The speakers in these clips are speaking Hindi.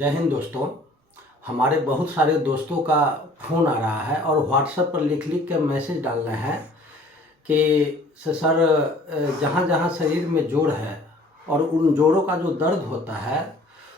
जय हिंद दोस्तों। हमारे बहुत सारे दोस्तों का फ़ोन आ रहा है और व्हाट्सएप पर लिख लिख के मैसेज डाल रहे हैं कि सर जहाँ जहाँ शरीर में जोड़ है और उन जोड़ों का जो दर्द होता है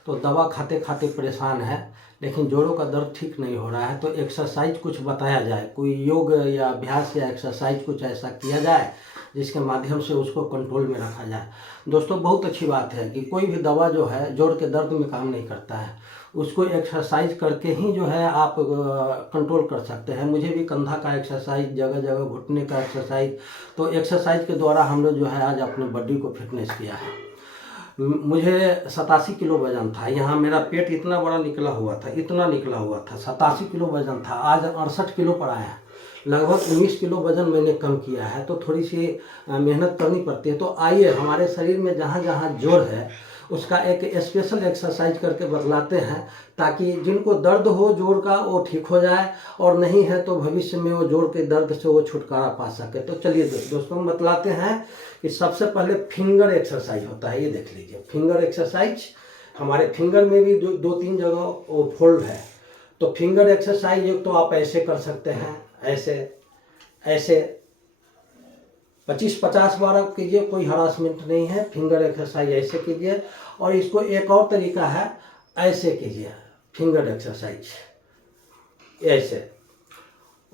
तो दवा खाते खाते परेशान है, लेकिन जोड़ों का दर्द ठीक नहीं हो रहा है, तो एक्सरसाइज कुछ बताया जाए, कोई योग या अभ्यास या एक्सरसाइज कुछ ऐसा किया जाए जिसके माध्यम से उसको कंट्रोल में रखा जाए। दोस्तों, बहुत अच्छी बात है कि कोई भी दवा जो है जोड़ के दर्द में काम नहीं करता है, उसको एक्सरसाइज करके ही जो है आप कंट्रोल कर सकते हैं। मुझे भी कंधा का एक्सरसाइज, जगह जगह घुटने का एक्सरसाइज, तो एक्सरसाइज के द्वारा हम लोग जो है आज अपने बॉडी को फिटनेस किया है। मुझे 87 किलो वजन था, यहाँ मेरा पेट इतना बड़ा निकला हुआ था, इतना निकला हुआ था, 87 किलो वजन था, आज 68 किलो पर आया। लगभग 19 किलो वजन मैंने कम किया है, तो थोड़ी सी मेहनत करनी पड़ती है। तो आइए हमारे शरीर में जहाँ जहाँ जोड़ है उसका एक स्पेशल एक्सरसाइज करके बतलाते हैं, ताकि जिनको दर्द हो जोड़ का वो ठीक हो जाए, और नहीं है तो भविष्य में वो जोड़ के दर्द से वो छुटकारा पा सके। तो चलिए दोस्तों हम बतलाते हैं कि सबसे पहले फिंगर एक्सरसाइज होता है। ये देख लीजिए, फिंगर एक्सरसाइज। हमारे फिंगर में भी दो तीन जगह वो फोल्ड है, तो फिंगर एक्सरसाइज एक तो आप ऐसे कर सकते हैं, ऐसे ऐसे 25-50 बार आप कीजिए, कोई हरासमेंट नहीं है। फिंगर एक्सरसाइज ऐसे कीजिए, और इसको एक और तरीका है, ऐसे कीजिए फिंगर एक्सरसाइज, ऐसे।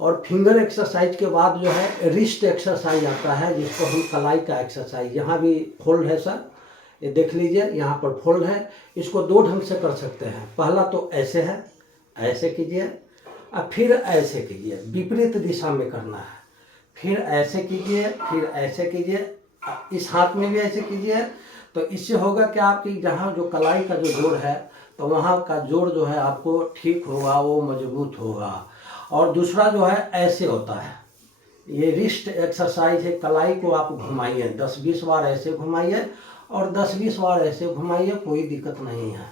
और फिंगर एक्सरसाइज के बाद जो है रिस्ट एक्सरसाइज आता है, जिसको हम कलाई का एक्सरसाइज। यहाँ भी फोल्ड है सर, ये देख लीजिए, यहाँ पर फोल्ड है। इसको दो ढंग से कर सकते हैं। पहला तो ऐसे है, ऐसे कीजिए, और फिर ऐसे कीजिए, विपरीत दिशा में करना है। फिर ऐसे कीजिए, फिर ऐसे कीजिए, इस हाथ में भी ऐसे कीजिए। तो इससे होगा कि आपकी जहाँ जो कलाई का जो जोड़ है, तो वहाँ का जोड़ जो है आपको ठीक होगा, वो मजबूत होगा। और दूसरा जो है ऐसे होता है, ये रिस्ट एक्सरसाइज है। कलाई को आप घुमाइए, 10-20 बार ऐसे घुमाइए और 10-20 बार ऐसे घुमाइए, कोई दिक्कत नहीं है।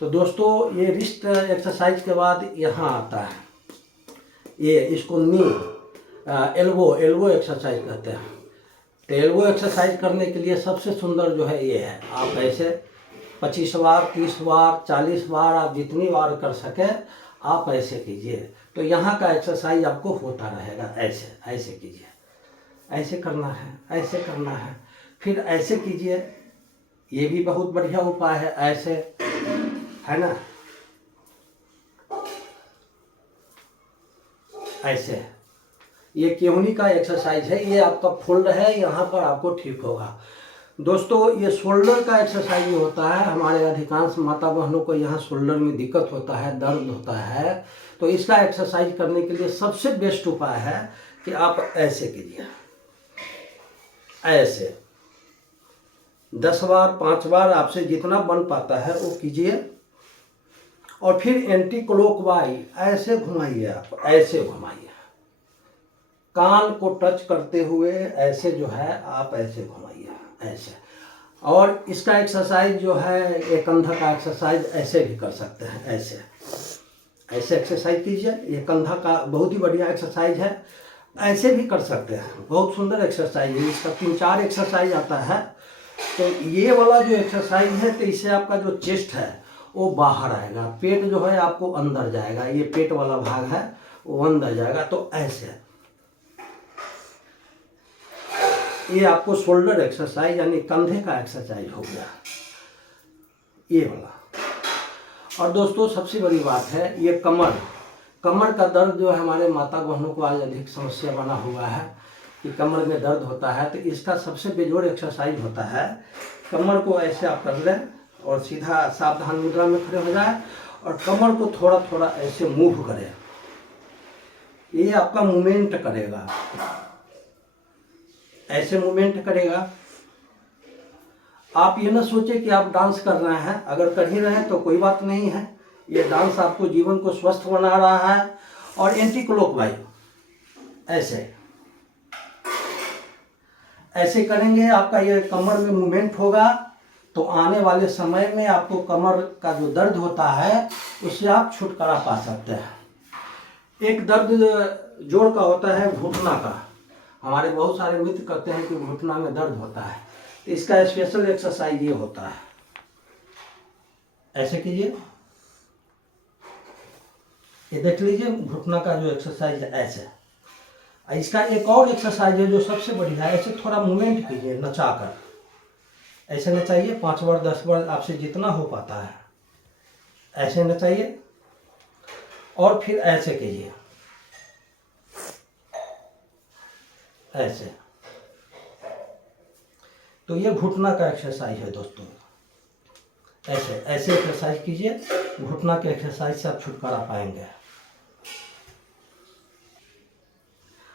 तो दोस्तों, ये रिस्ट एक्सरसाइज के बाद यहाँ आता है, ये इसको नी एल्बो एक्सरसाइज कहते हैं। तो एल्बो एक्सरसाइज करने के लिए सबसे सुंदर जो है ये है, आप ऐसे 25 बार, 30 बार, 40 बार, आप जितनी बार कर सके आप ऐसे कीजिए। तो यहाँ का एक्सरसाइज आपको होता रहेगा। ऐसे ऐसे कीजिए, ऐसे करना है, ऐसे करना है, फिर ऐसे कीजिए। ये भी बहुत बढ़िया उपाय है, ऐसे, है ना, ऐसे। ये केहूनी का एक्सरसाइज है, ये आपका फोल्ड है, यहाँ पर आपको ठीक होगा। दोस्तों, ये शोल्डर का एक्सरसाइज भी होता है। हमारे अधिकांश माता बहनों को यहाँ शोल्डर में दिक्कत होता है, दर्द होता है, तो इसका एक्सरसाइज करने के लिए सबसे बेस्ट उपाय है कि आप ऐसे कीजिए, ऐसे 10 बार, 5 बार, आपसे जितना बन पाता है वो कीजिए। और फिर एंटी क्लॉकवाइज ऐसे घुमाइए, आप ऐसे घुमाइए, कान को टच करते हुए ऐसे जो है आप ऐसे घुमाइए, ऐसे। और इसका एक्सरसाइज जो है, ये कंधा का एक्सरसाइज ऐसे भी कर सकते हैं, ऐसे ऐसे एक्सरसाइज कीजिए। ये कंधा का बहुत ही बढ़िया एक्सरसाइज है, ऐसे भी कर सकते हैं, बहुत सुंदर एक्सरसाइज है। इसका 3-4 एक्सरसाइज आता है। तो ये वाला जो एक्सरसाइज है, तो इससे आपका जो चेस्ट है वो बाहर आएगा, पेट जो है आपको अंदर जाएगा, ये पेट वाला भाग है वो अंदर जाएगा। तो ऐसे ये आपको शोल्डर एक्सरसाइज यानी कंधे का एक्सरसाइज हो गया, ये वाला। और दोस्तों, सबसे बड़ी बात है, ये कमर का दर्द जो है, हमारे माता बहनों को आज अधिक समस्या बना हुआ है कि कमर में दर्द होता है। तो इसका सबसे बेजोड़ एक्सरसाइज होता है, कमर को ऐसे आप कर लें और सीधा सावधान मुद्रा में खड़े हो जाए, और कमर को थोड़ा थोड़ा ऐसे मूव करें। ये आपका मूवमेंट करेगा, ऐसे मूवमेंट करेगा। आप ये ना सोचे कि आप डांस कर रहे हैं, अगर कर ही रहे हैं तो कोई बात नहीं है। ये डांस आपको जीवन को स्वस्थ बना रहा है। और एंटी क्लॉकवाइज ऐसे ऐसे करेंगे, आपका ये कमर में मूवमेंट होगा, तो आने वाले समय में आपको कमर का जो दर्द होता है उससे आप छुटकारा पा सकते हैं। एक दर्द जोड़ का होता है घुटना का। हमारे बहुत सारे मित्र कहते हैं कि घुटना में दर्द होता है, तो इसका स्पेशल एक्सरसाइज ये होता है, ऐसे कीजिए, ये देख लीजिए घुटना का जो एक्सरसाइज है ऐसे। इसका एक और एक्सरसाइज है जो सबसे बढ़िया है, ऐसे थोड़ा मूवमेंट कीजिए नचा कर, ऐसे नचाइए 5 बार 10 बार आपसे जितना हो पाता है ऐसे नचाइए, और फिर ऐसे कीजिए ऐसे। तो ये घुटना का एक्सरसाइज है दोस्तों, ऐसे ऐसे एक्सरसाइज कीजिए, घुटना के एक्सरसाइज से आप छुटकारा पाएंगे।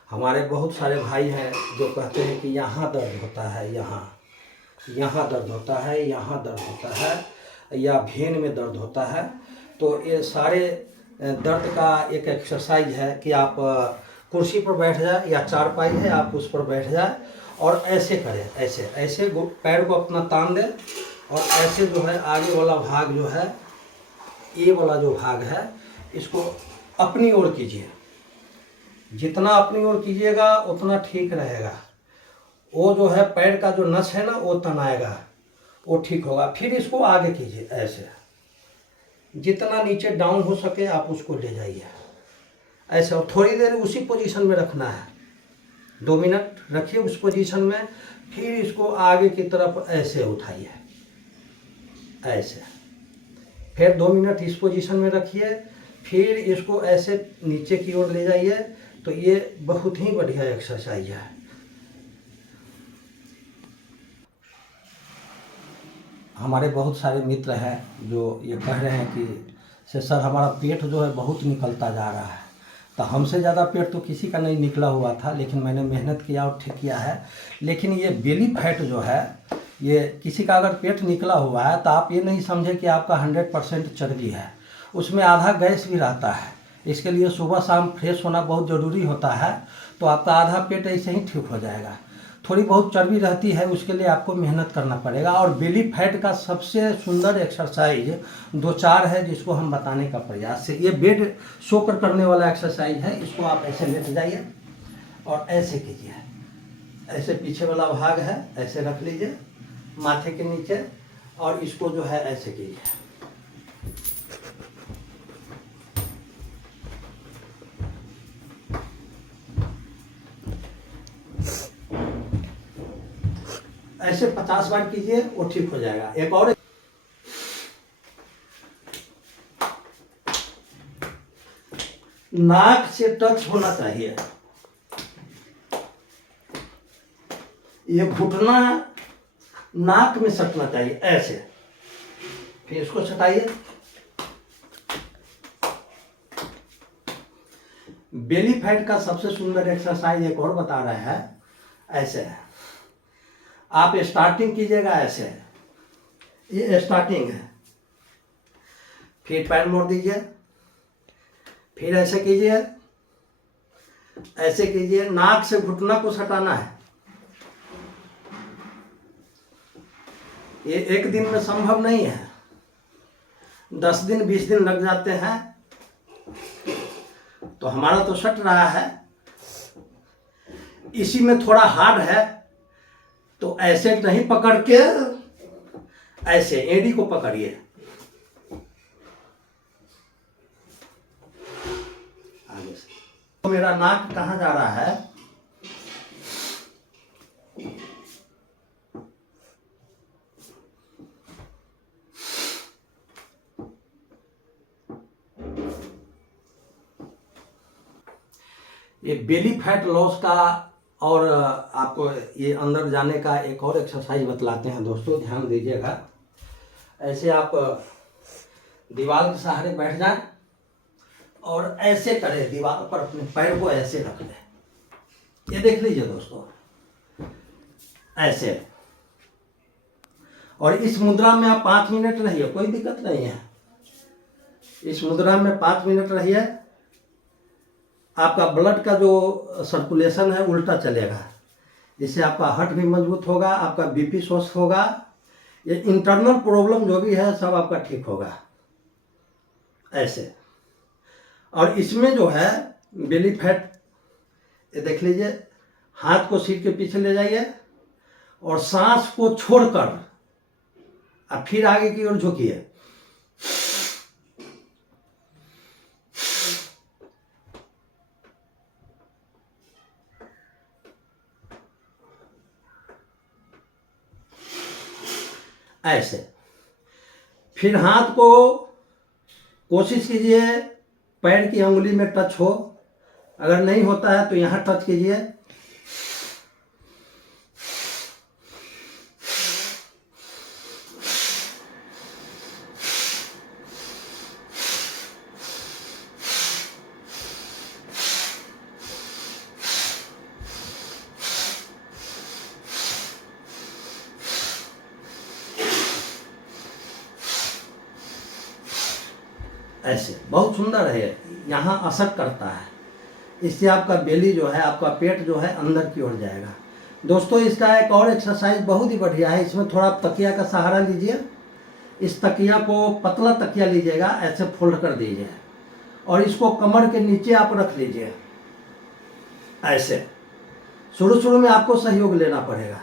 हमारे बहुत सारे भाई हैं जो कहते हैं कि यहाँ दर्द होता है, यहाँ दर्द होता है, यहाँ दर्द होता है, या भेन में दर्द होता है। तो ये सारे दर्द का एक एक्सरसाइज है कि आप कुर्सी पर बैठ जाए या चारपाई है आप उस पर बैठ जाए और ऐसे करें, ऐसे ऐसे पैर को अपना तान दें और ऐसे जो है आगे वाला भाग जो है, ये वाला जो भाग है, इसको अपनी ओर कीजिए। जितना अपनी ओर कीजिएगा उतना ठीक रहेगा। वो जो है पैर का जो नस है ना वो तनाएगा, वो ठीक होगा। फिर इसको आगे कीजिए ऐसे, जितना नीचे डाउन हो सके आप उसको ले जाइए ऐसे, और थोड़ी देर उसी पोजीशन में रखना है, 2 मिनट रखिए उस पोजीशन में। फिर इसको आगे की तरफ ऐसे उठाइए ऐसे, फिर 2 मिनट इस पोजीशन में रखिए, फिर इसको ऐसे नीचे की ओर ले जाइए। तो ये बहुत ही बढ़िया एक्सरसाइज है। हमारे बहुत सारे मित्र हैं जो ये कह रहे हैं कि सर हमारा पेट जो है बहुत निकलता जा रहा है। तो हमसे ज़्यादा पेट तो किसी का नहीं निकला हुआ था, लेकिन मैंने मेहनत किया और ठीक किया है। लेकिन ये बेली फैट जो है, ये किसी का अगर पेट निकला हुआ है तो आप ये नहीं समझे कि आपका 100% चर्बी है, उसमें आधा गैस भी रहता है। इसके लिए सुबह शाम फ्रेश होना बहुत ज़रूरी होता है। तो आपका आधा पेट ऐसे ही ठीक हो जाएगा। थोड़ी बहुत चर्बी रहती है, उसके लिए आपको मेहनत करना पड़ेगा। और बेली फैट का सबसे सुंदर एक्सरसाइज 2-4 है जिसको हम बताने का प्रयास है। ये बेड सोकर करने वाला एक्सरसाइज है। इसको आप ऐसे लेट जाइए और ऐसे कीजिए, ऐसे पीछे वाला भाग है ऐसे रख लीजिए माथे के नीचे, और इसको जो है ऐसे कीजिए। ऐसे 50 बार कीजिए, वो ठीक हो जाएगा। एक और नाक से टच होना चाहिए, ये घुटना नाक में सटना चाहिए ऐसे। फिर इसको सटाइए। बेली फैट का सबसे सुंदर एक्सरसाइज एक और बता रहे हैं, ऐसे है। आप स्टार्टिंग कीजिएगा ऐसे, ये स्टार्टिंग है। फिर पैर मोड़ दीजिए, फिर ऐसे कीजिए, ऐसे कीजिए। नाक से घुटना को सटाना है। ये एक दिन में संभव नहीं है, 10 दिन 20 दिन लग जाते हैं। तो हमारा तो सट रहा है, इसी में थोड़ा हार्ड है। तो ऐसे नहीं पकड़ के, ऐसे एड़ी को पकड़िए, आगे से। तो मेरा नाक कहाँ जा रहा है, ये बेली फैट लॉस का और आपको ये अंदर जाने का एक और एक्सरसाइज बतलाते हैं दोस्तों, ध्यान दीजिएगा। ऐसे आप दीवार के सहारे बैठ जाएं और ऐसे करें, दीवार पर अपने पैर को ऐसे रख लें। ये देख लीजिए दोस्तों, ऐसे। और इस मुद्रा में आप 5 मिनट रहिए, कोई दिक्कत नहीं है। इस मुद्रा में 5 मिनट रहिए, आपका ब्लड का जो सर्कुलेशन है उल्टा चलेगा, इससे आपका हार्ट भी मजबूत होगा, आपका बीपी स्वस्थ होगा, ये इंटरनल प्रॉब्लम जो भी है सब आपका ठीक होगा ऐसे। और इसमें जो है बेली फैट, ये देख लीजिए, हाथ को सिर के पीछे ले जाइए और सांस को छोड़कर अब फिर आगे की ओर झुकिए ऐसे। फिर हाथ को कोशिश कीजिए पैर की अंगुली में टच हो, अगर नहीं होता है तो यहाँ टच कीजिए। ऐसे बहुत सुंदर है, यहाँ असर करता है, इससे आपका बेली जो है, आपका पेट जो है अंदर की ओर जाएगा। दोस्तों इसका एक और एक्सरसाइज बहुत ही बढ़िया है। इसमें थोड़ा आप तकिया का सहारा लीजिए, इस तकिया को पतला तकिया लीजिएगा, ऐसे फोल्ड कर दीजिए और इसको कमर के नीचे आप रख लीजिए ऐसे। शुरू शुरू में आपको सहयोग लेना पड़ेगा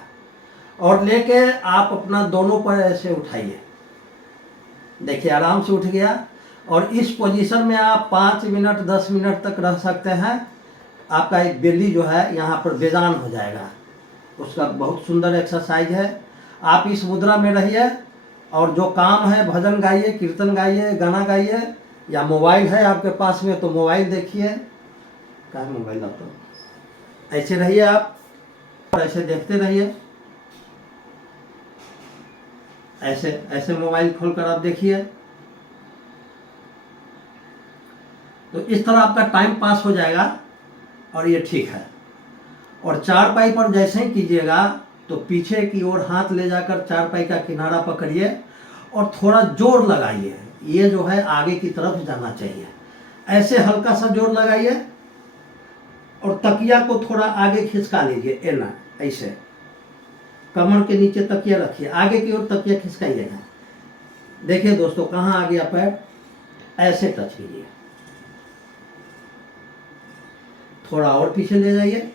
और लेके आप अपना दोनों पैर ऐसे उठाइए। देखिए आराम से उठ गया और इस पोजीशन में आप 5 मिनट 10 मिनट तक रह सकते हैं। आपका एक बेली जो है यहाँ पर बेजान हो जाएगा। उसका बहुत सुंदर एक्सरसाइज है। आप इस मुद्रा में रहिए और जो काम है भजन गाइए, कीर्तन गाइए, गाना गाइए, या मोबाइल है आपके पास में तो मोबाइल देखिए। क्या मोबाइल आप तो ऐसे रहिए आप और ऐसे देखते रहिए, ऐसे ऐसे मोबाइल खोलकर आप देखिए। तो इस तरह आपका टाइम पास हो जाएगा और ये ठीक है। और चारपाई पर जैसे ही कीजिएगा तो पीछे की ओर हाथ ले जाकर चारपाई का किनारा पकड़िए और थोड़ा जोर लगाइए। ये जो है आगे की तरफ जाना चाहिए। ऐसे हल्का सा जोर लगाइए और तकिया को थोड़ा आगे खिसका लीजिए। एना ऐसे कमर के नीचे तकिया रखिए, आगे की ओर तकिया खिसकाइएगा। देखिए दोस्तों कहाँ आ गया पैर, ऐसे टच कीजिए। थोड़ा और पीछे ले जाइए।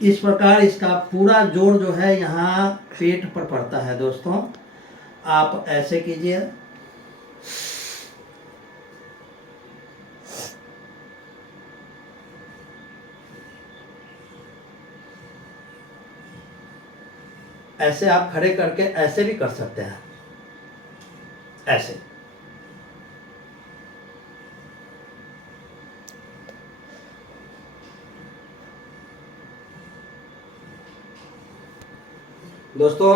इस प्रकार इसका पूरा जोर जो है यहाँ पेट पर पड़ता है। दोस्तों आप ऐसे कीजिए, ऐसे आप खड़े करके ऐसे भी कर सकते हैं, ऐसे। दोस्तों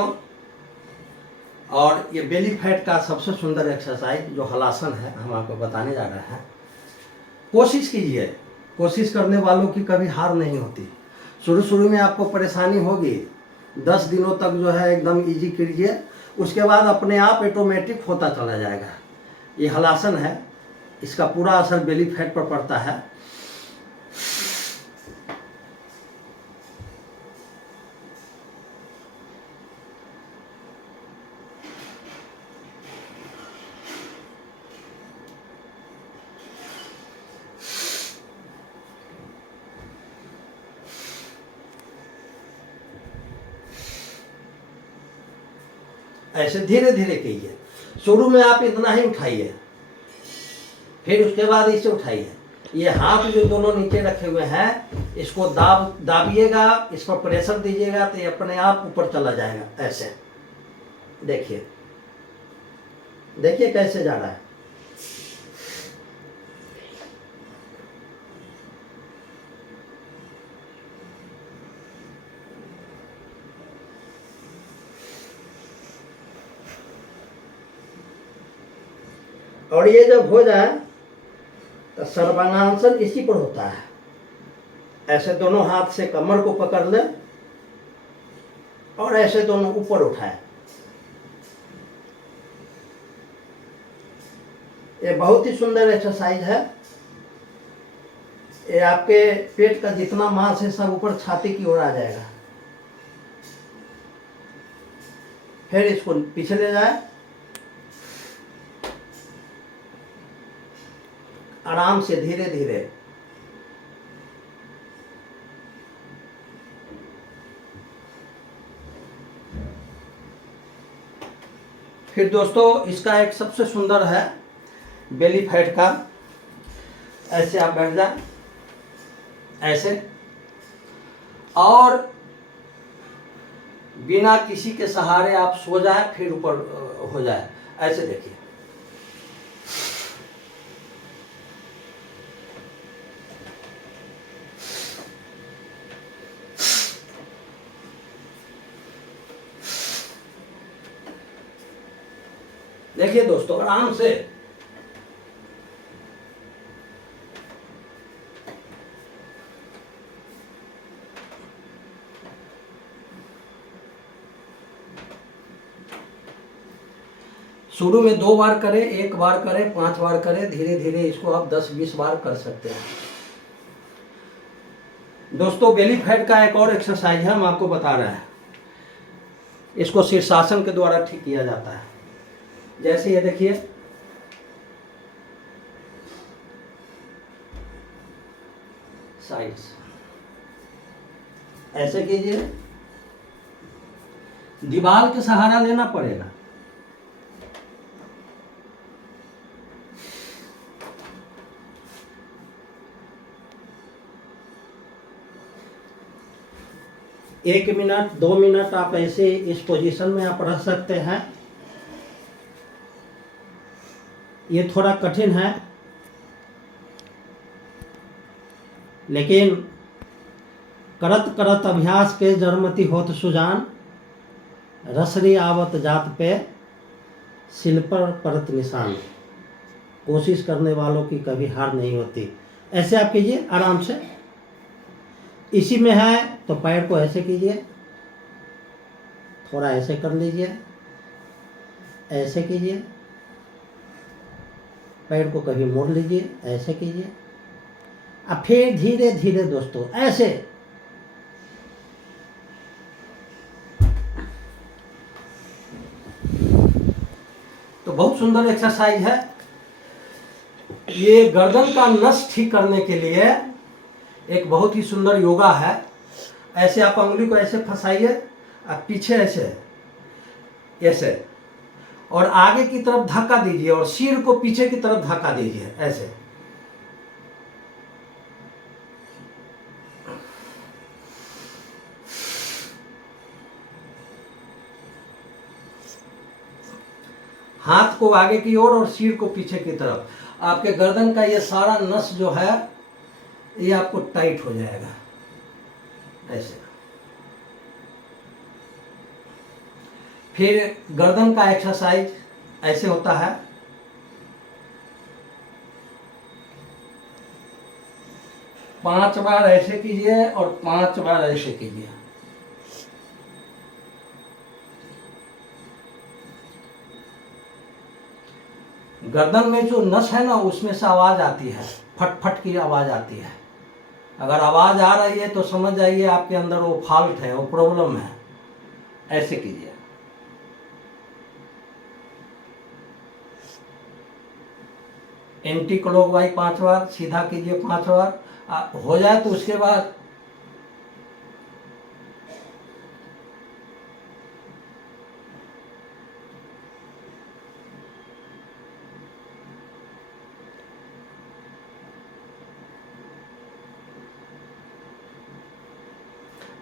और ये बेली फैट का सबसे सुंदर एक्सरसाइज जो हलासन है हम आपको बताने जा रहे हैं। कोशिश कीजिए, कोशिश करने वालों की कभी हार नहीं होती। शुरू शुरू में आपको परेशानी होगी, 10 दिनों तक जो है एकदम इजी कीजिए, उसके बाद अपने आप ऑटोमेटिक होता चला जाएगा। ये हलासन है, इसका पूरा असर बेली फैट पर पड़ता है। ऐसे धीरे धीरे कीजिए। शुरू में आप इतना ही उठाइए, फिर उसके बाद इसे उठाइए। ये हाथ जो दोनों नीचे रखे हुए हैं इसको दाबिएगा, इस पर प्रेशर दीजिएगा तो ये अपने आप ऊपर चला जाएगा। ऐसे देखिए, देखिए कैसे जा रहा है। और ये जब हो जाए तो सर्वांगासन इसी पर होता है। ऐसे दोनों हाथ से कमर को पकड़ ले और ऐसे दोनों ऊपर उठाए। ये बहुत ही सुंदर एक्सरसाइज है। ये आपके पेट का जितना मांस है सब ऊपर छाती की ओर आ जाएगा। फिर इसको पीछे ले जाए, आराम से धीरे धीरे। फिर दोस्तों इसका एक सबसे सुंदर है बेली फैट का। ऐसे आप बैठ जाए, ऐसे, और बिना किसी के सहारे आप सो जाए, फिर ऊपर हो जाए। ऐसे देखिए, देखिए दोस्तों आराम से। शुरू में 2 बार करें, 1 बार करें, 5 बार करें, धीरे धीरे इसको आप 10-20 बार कर सकते हैं। दोस्तों बेली फैट का एक और एक्सरसाइज है, हम आपको बता रहे हैं। इसको शीर्षासन के द्वारा ठीक किया जाता है। जैसे ये देखिए, साइड्स ऐसे कीजिए, दीवार के सहारा लेना पड़ेगा। एक मिनट 2 मिनट आप ऐसे इस पोजीशन में आप रह सकते हैं। ये थोड़ा कठिन है, लेकिन करत करत अभ्यास के जड़मति होत सुजान, रसरी आवत जात पे सिल पर परत निशान। कोशिश करने वालों की कभी हार नहीं होती। ऐसे आप कीजिए आराम से। इसी में है तो पैर को ऐसे कीजिए, थोड़ा ऐसे कर लीजिए, ऐसे कीजिए, पैर को कभी मोड़ लीजिए, ऐसे कीजिए। अब फिर धीरे धीरे दोस्तों ऐसे, तो बहुत सुंदर एक्सरसाइज है ये। गर्दन का नस ठीक करने के लिए एक बहुत ही सुंदर योगा है। ऐसे आप उंगली को ऐसे फंसाइए, आप पीछे ऐसे ऐसे, और आगे की तरफ धक्का दीजिए, और सिर को पीछे की तरफ धक्का दीजिए ऐसे। हाथ को आगे की ओर और सिर को पीछे की तरफ। आपके गर्दन का ये सारा नस जो है ये आपको टाइट हो जाएगा ऐसे। फिर गर्दन का एक्सरसाइज ऐसे होता है। पांच बार ऐसे कीजिए और 5 बार ऐसे कीजिए। गर्दन में जो नस है ना, उसमें से आवाज आती है, फट फट की आवाज आती है। अगर आवाज आ रही है तो समझ जाइए आपके अंदर वो फॉल्ट है, वो प्रॉब्लम है। ऐसे कीजिए। एंटी क्लॉकवाइज 5 बार, सीधा कीजिए 5 बार। हो जाए तो उसके बाद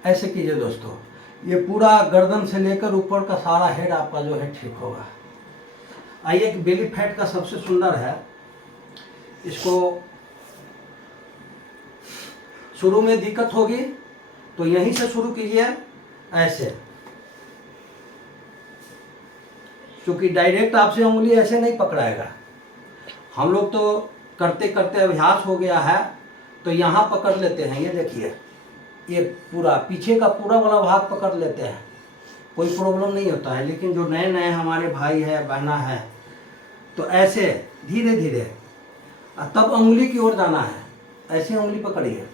ऐसे कीजिए दोस्तों। ये पूरा गर्दन से लेकर ऊपर का सारा हेड आपका जो है ठीक होगा। आइए, एक बेली फैट का सबसे सुंदर है। इसको शुरू में दिक्कत होगी तो यहीं से शुरू कीजिए ऐसे, क्योंकि डायरेक्ट आपसे उंगली ऐसे नहीं पकड़ाएगा। हम लोग तो करते करते अभ्यास हो गया है तो यहाँ पकड़ लेते हैं। ये देखिए, ये पूरा पीछे का पूरा वाला भाग पकड़ लेते हैं, कोई प्रॉब्लम नहीं होता है। लेकिन जो नए नए हमारे भाई है, बहना है, तो ऐसे धीरे धीरे, तब उंगली की ओर जाना है। ऐसे उंगली पकड़िए,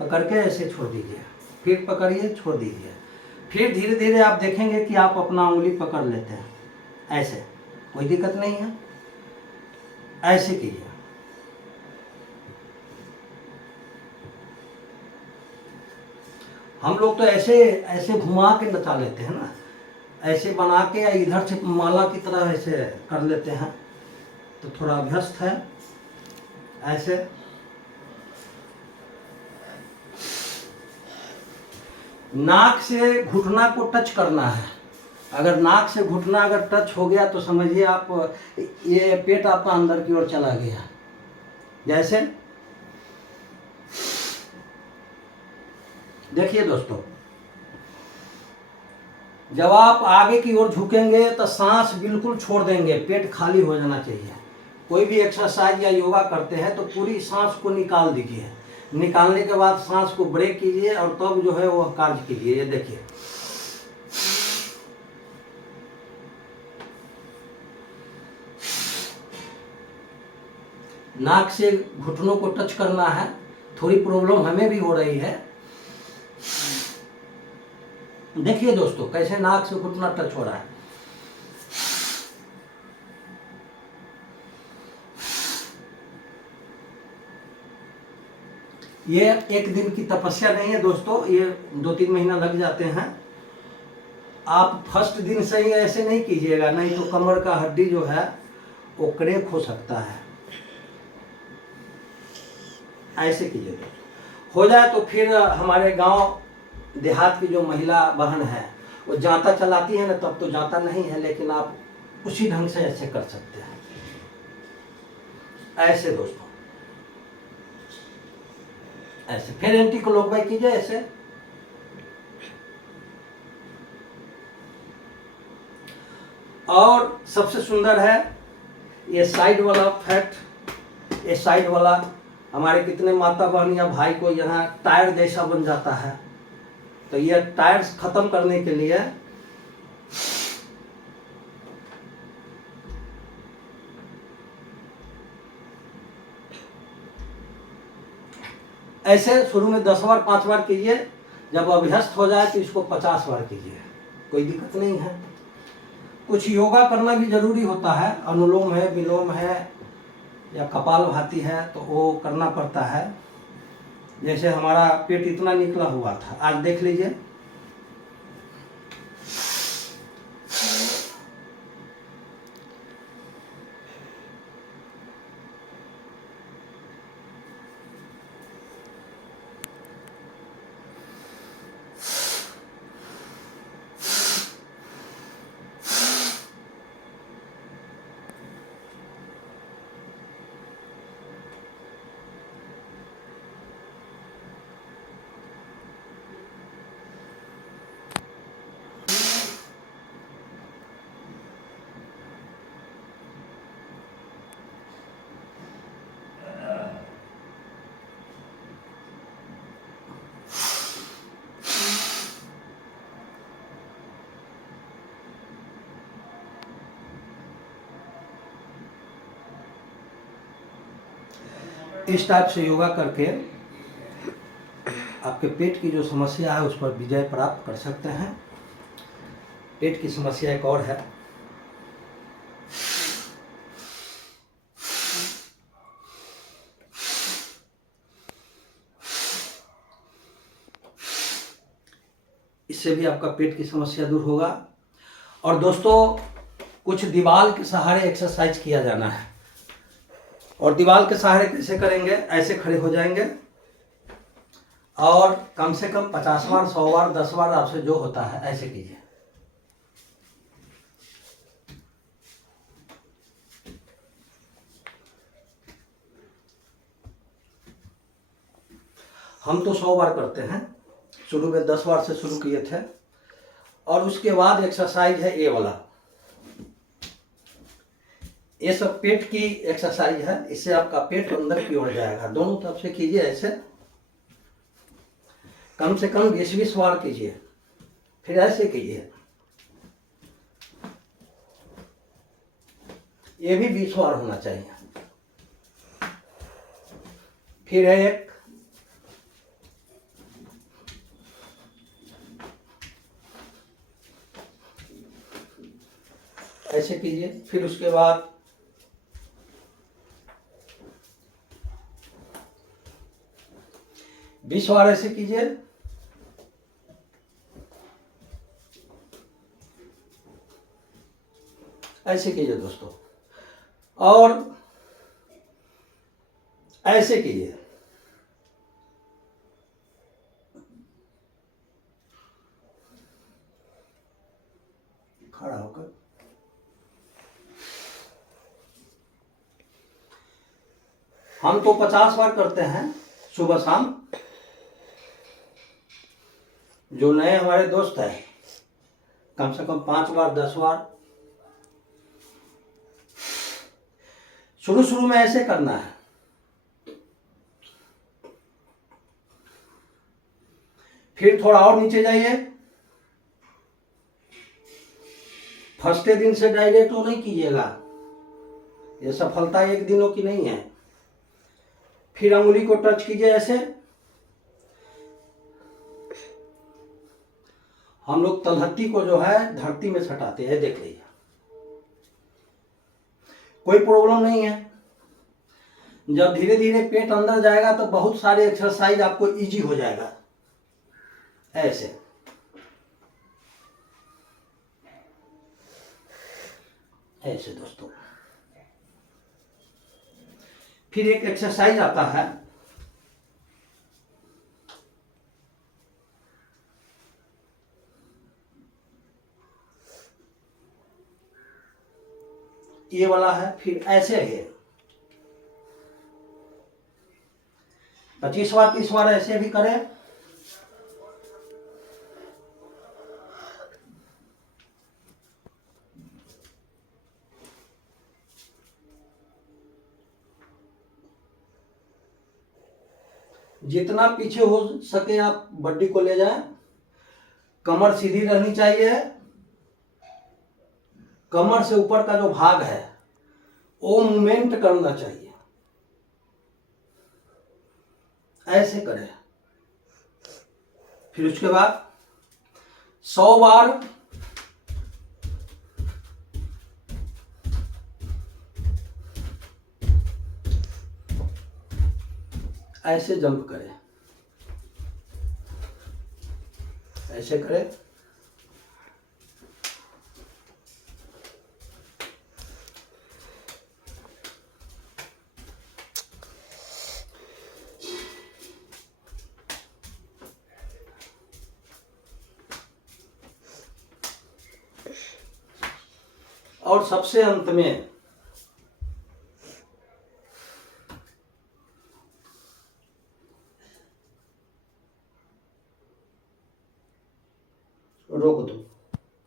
पकड़ के ऐसे छोड़ दीजिए, फिर पकड़िए, छोड़ दीजिए। फिर धीरे धीरे आप देखेंगे कि आप अपना उंगली पकड़ लेते हैं ऐसे, कोई दिक्कत नहीं है। ऐसे कीजिए। हम लोग तो ऐसे ऐसे घुमा के नचा लेते हैं ना, ऐसे बना के या इधर से माला की तरह ऐसे कर लेते हैं तो थोड़ा अभ्यस्त है। ऐसे नाक से घुटना को टच करना है। अगर नाक से घुटना अगर टच हो गया तो समझिए आप ये पेट आपका अंदर की ओर चला गया। जैसे देखिए दोस्तों, जब आप आगे की ओर झुकेंगे तो सांस बिल्कुल छोड़ देंगे, पेट खाली हो जाना चाहिए। कोई भी एक्सरसाइज या योगा करते हैं तो पूरी सांस को निकाल दीजिए। निकालने के बाद सांस को ब्रेक कीजिए और तब जो है वह कार्य कीजिए। ये देखिए, नाक से घुटनों को टच करना है। थोड़ी प्रॉब्लम हमें भी हो रही है। देखिए दोस्तों, कैसे नाक से घुटना टच हो रहा है। ये एक दिन की तपस्या नहीं है दोस्तों, ये 2-3 महीना लग जाते हैं। आप फर्स्ट दिन से ही ऐसे नहीं कीजिएगा, नहीं तो कमर का हड्डी जो है वो क्रैक हो सकता है। ऐसे कीजिए दोस्तों। हो जाए तो फिर हमारे गांव देहात की जो महिला बहन है वो जांता चलाती है ना, तब तो जांता नहीं है, लेकिन आप उसी ढंग से ऐसे कर सकते हैं। ऐसे दोस्तों, ऐसे फिर एंटी क्लॉकवाइज कीजिए ऐसे। और सबसे सुंदर है ये साइड वाला फैट। ये साइड वाला हमारे कितने माता बहन या भाई को यहाँ टायर जैसा बन जाता है, तो ये टायर्स खत्म करने के लिए ऐसे शुरू में 10 बार 5 बार कीजिए। जब अभ्यस्त हो जाए तो इसको 50 बार कीजिए, कोई दिक्कत नहीं है। कुछ योगा करना भी जरूरी होता है, अनुलोम है, विलोम है या कपालभाति है, तो वो करना पड़ता है। जैसे हमारा पेट इतना निकला हुआ था, आज देख लीजिए। इस टाइप से योगा करके आपके पेट की जो समस्या है उस पर विजय प्राप्त कर सकते हैं। पेट की समस्या एक और है, इससे भी आपका पेट की समस्या दूर होगा। और दोस्तों, कुछ दीवार के सहारे एक्सरसाइज किया जाना है। और दीवार के सहारे कैसे करेंगे? ऐसे खड़े हो जाएंगे और कम से कम 50 बार, 100 बार, 10 बार, आपसे जो होता है ऐसे कीजिए। हम तो 100 बार करते हैं, शुरू में 10 बार से शुरू किए थे। और उसके बाद एक्सरसाइज है ये वाला, ये सब पेट की एक्सरसाइज है। इससे आपका पेट अंदर की ओर जाएगा। दोनों तरफ से कीजिए ऐसे, कम से कम 20-20 बार कीजिए। फिर ऐसे कीजिए, ये भी 20 बार होना चाहिए। फिर है एक, ऐसे कीजिए। फिर उसके बाद बीस बार ऐसे कीजिए। ऐसे कीजिए दोस्तों, और ऐसे कीजिए। खड़ा होकर हम तो 50 बार करते हैं सुबह शाम। जो नए हमारे दोस्त हैं कम से कम 5 बार 10 बार। शुरू शुरू में ऐसे करना है। फिर थोड़ा और नीचे जाइए। फर्स्ट दिन से डायरेक्ट वो नहीं कीजिएगा, ये सफलता एक दिनों की नहीं है। फिर अंगुली को टच कीजिए ऐसे। हम लोग तलहत्ती को जो है धरती में सटाते हैं, देख लीजिए। कोई प्रॉब्लम नहीं है। जब धीरे धीरे पेट अंदर जाएगा तो बहुत सारे एक्सरसाइज आपको इजी हो जाएगा। ऐसे ऐसे दोस्तों। फिर एक एक्सरसाइज आता है, ये वाला है। फिर ऐसे है 25 बार 30 बार ऐसे भी करें। जितना पीछे हो सके आप बॉडी को ले जाएं। कमर सीधी रहनी चाहिए। कमर से ऊपर का जो भाग है वो मूवमेंट करना चाहिए। ऐसे करें। फिर उसके बाद 100 बार ऐसे जंप करें। ऐसे करें। और सबसे अंत में रोक दो।